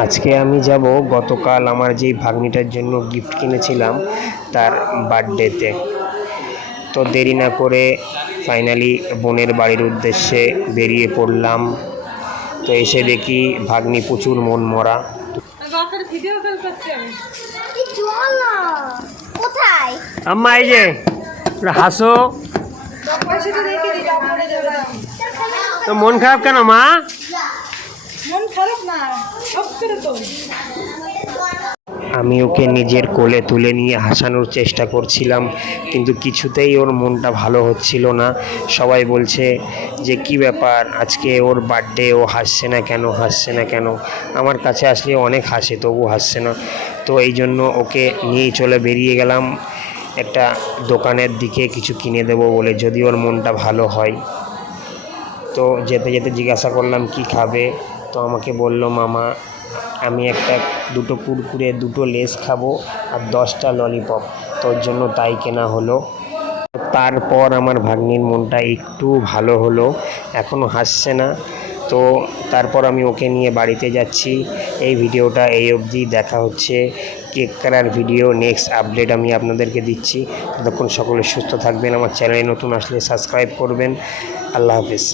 আজকে আমি যাব গতকাল আমার যেই ভাগ্নিটার জন্য গিফট কিনেছিলাম তার বার্থডেতে। তো দেরি না করে ফাইনালি বোনের বাড়ির উদ্দেশ্যে বেরিয়ে পড়লাম। তো এসে দেখি ভাগ্নি প্রচুর মন মরা। আম্মা এই যে হাসো, তো মন খারাপ কেন মা? মন খারাপ না, সব করে তো আমি ওকে নিজের কোলে তুলে নিয়ে হাসানোর চেষ্টা করছিলাম, কিন্তু কিছুতেই ওর মনটা ভালো হচ্ছিল না। সবাই বলছে যে কি ব্যাপার, আজকে ওর বার্থডে, ও হাসছে না কেন, হাসছে না কেন। আমার কাছে আসলে অনেক হাসে, তবু হাসছে না। তো এই জন্য ওকে নিয়ে চলে বেরিয়ে গেলাম একটা দোকানের দিকে কিছু কিনে দেবো বলে, যদি ওর মনটা ভালো হয়। তো যেতে যেতে জিজ্ঞাসা করলাম কি খাবে। তো আমাকে বলল মামা আমি দুটো কুরকুরে, দুটো লেস খাবো আর 10টা ললিপপ। তো ওর জন্য তাই কেনা হলো। তারপর আমার ভাগ্নির মনটা একটু ভালো হলো, এখনও হাসছে না। তো তারপর আমি ওকে নিয়ে বাড়িতে যাচ্ছি। এই ভিডিওটা এই অবধি, দেখা হচ্ছে কেক কাটার ভিডিও, নেক্সট আপডেট আমি আপনাদেরকে দিচ্ছি। ততক্ষণ সকলে সুস্থ থাকবেন, আমার চ্যানেলে নতুন আসলে সাবস্ক্রাইব করবেন। আল্লাহ হাফেজ।